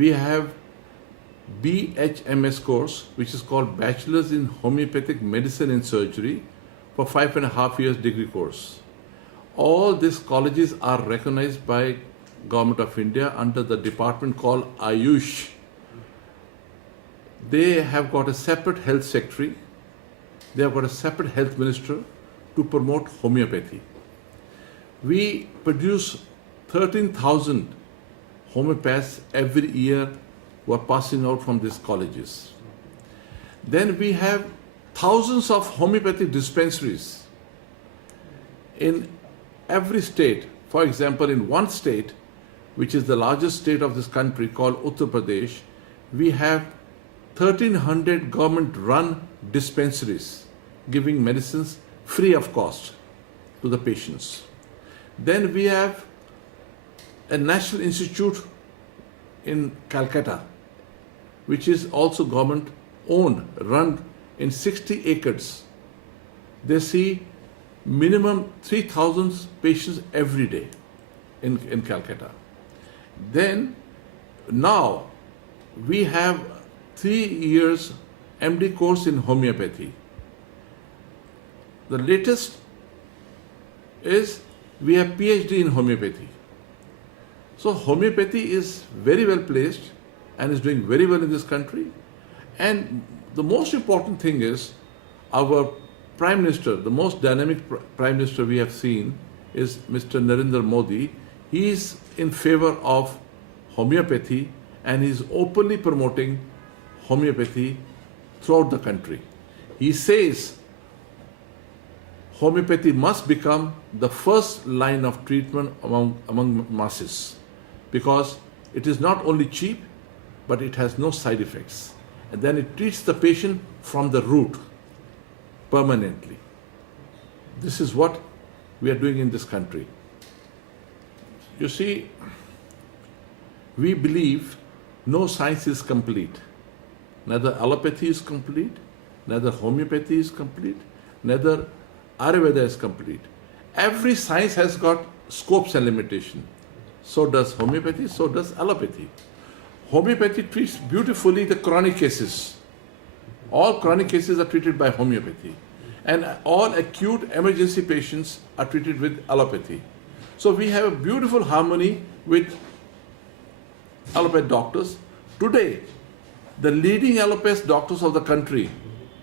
we have BHMS course, which is called Bachelor's in Homeopathic Medicine and Surgery, for 5.5 years degree course. All these colleges are recognized by Government of India under the department called Ayush. They have got a separate health secretary, they have got a separate health minister to promote homeopathy. We produce 13,000 homeopaths every year who are passing out from these colleges. Then we have thousands of homeopathic dispensaries in every state. For example, in one state, which is the largest state of this country called Uttar Pradesh, we have 1,300 government-run dispensaries giving medicines free of cost to the patients. Then we have a National Institute in Calcutta, which is also government-owned, run in 60 acres. They see minimum 3,000 patients every day in Calcutta. Then now we have 3 years MD course in homeopathy. The latest is we have PhD in homeopathy. So homeopathy is very well placed and is doing very well in this country. And the most important thing is our Prime Minister, the most dynamic Prime Minister we have seen is Mr. Narendra Modi. He is in favor of homeopathy and he is openly promoting homeopathy throughout the country. He says homeopathy must become the first line of treatment among masses because it is not only cheap, but it has no side effects. And then it treats the patient from the root permanently. This is what we are doing in this country. You see, we believe no science is complete. Neither allopathy is complete, neither homeopathy is complete, neither Ayurveda is complete. Every science has got scopes and limitations. So does homeopathy, so does allopathy. Homeopathy treats beautifully the chronic cases. All chronic cases are treated by homeopathy. And all acute emergency patients are treated with allopathy. So we have a beautiful harmony with allopathy doctors. Today, the leading allopathy doctors of the country,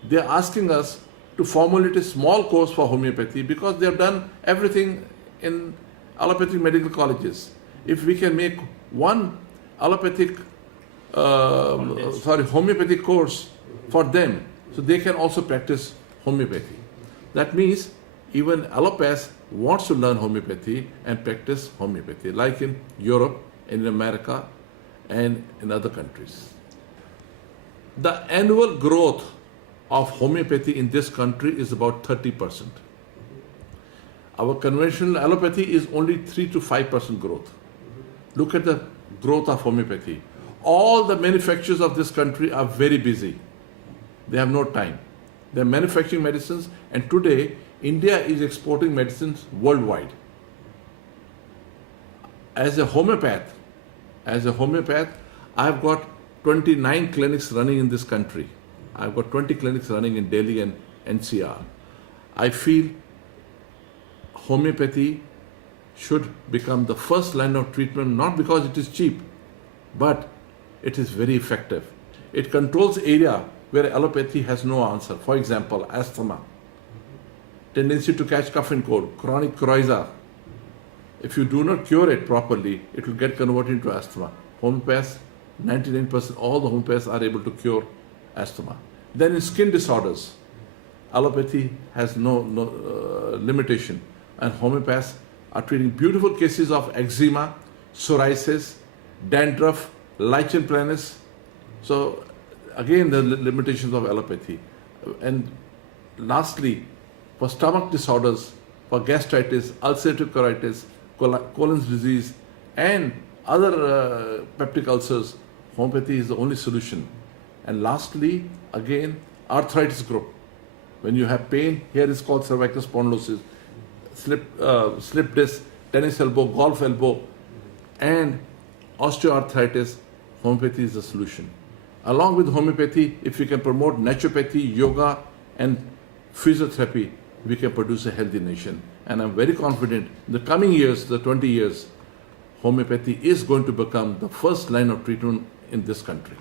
they are asking us to formulate a small course for homeopathy because they have done everything in allopathic medical colleges. If we can make one homeopathic course for them, so they can also practice homeopathy. That means even allopaths wants to learn homeopathy and practice homeopathy, like in Europe, in America, and in other countries. The annual growth of homeopathy in this country is about 30%. Our conventional allopathy is only 3 to 5% growth. Look at the growth of homeopathy. All the manufacturers of this country are very busy. They have no time. They are manufacturing medicines, and today India is exporting medicines worldwide. As a homeopath, I have got 29 clinics running in this country. I've got 20 clinics running in Delhi and NCR. I feel homeopathy should become the first line of treatment, not because it is cheap, but it is very effective. It controls area where allopathy has no answer. For example, asthma, tendency to catch cough and cold, chronic coryza. If you do not cure it properly, it will get converted into asthma. Homeopaths, 99%, all the homeopaths are able to cure asthma. Then in skin disorders, allopathy has no limitation, and homeopaths are treating beautiful cases of eczema, psoriasis, dandruff, lichen planus. So again, the limitations of allopathy. And lastly, for stomach disorders, for gastritis, ulcerative colitis, Crohn's disease, and other peptic ulcers, homeopathy is the only solution. And lastly, again, arthritis group. When you have pain, here is called cervical spondylosis, slip disc, tennis elbow, golf elbow, and osteoarthritis, homeopathy is the solution. Along with homeopathy, if we can promote naturopathy, yoga, and physiotherapy, we can produce a healthy nation. And I'm very confident in the coming years, the 20 years, homeopathy is going to become the first line of treatment in this country.